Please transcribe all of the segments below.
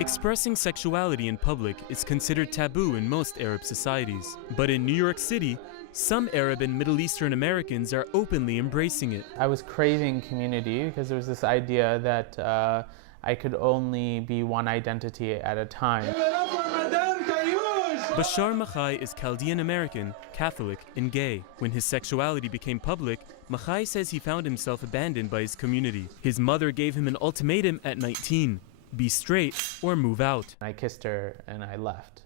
Expressing sexuality in public is considered taboo in most Arab societies. But in New York City, some Arab and Middle Eastern Americans are openly embracing it. I was craving community because there was this idea that I could only be one identity at a time. Bashar Makhay is Chaldean-American, Catholic, and gay. When his sexuality became public, Makhay says he found himself abandoned by his community. His mother gave him an ultimatum at 19, be straight or move out. I kissed her and I left,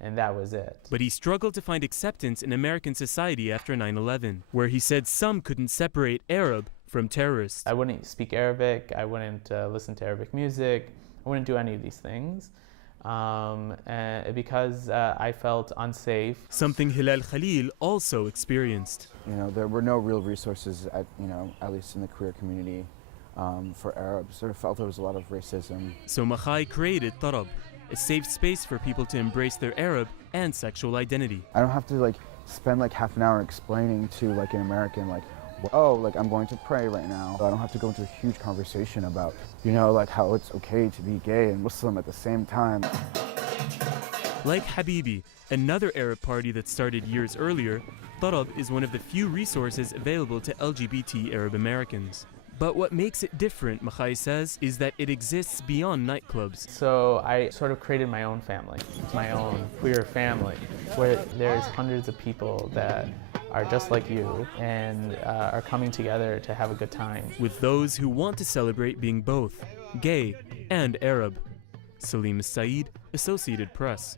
and that was it. But he struggled to find acceptance in American society after 9/11, where he said some couldn't separate Arab from terrorists. I wouldn't speak Arabic, I wouldn't listen to Arabic music, I wouldn't do any of these things. Because I felt unsafe. Something Hilal Khalil also experienced. You know, there were no real resources, at least in the queer community, for Arabs. There felt there was a lot of racism. So Makhay created Tarab, a safe space for people to embrace their Arab and sexual identity. I don't have to spend half an hour explaining to an American oh, I'm going to pray right now. I don't have to go into a huge conversation about, how it's okay to be gay and Muslim at the same time. Like Habibi, another Arab party that started years earlier, Tarab is one of the few resources available to LGBT Arab Americans. But what makes it different, Makhay says, is that it exists beyond nightclubs. So I sort of created my own family, my own queer family, where there's hundreds of people that are just like you and are coming together to have a good time. With those who want to celebrate being both gay and Arab. Salim Saeed, Associated Press.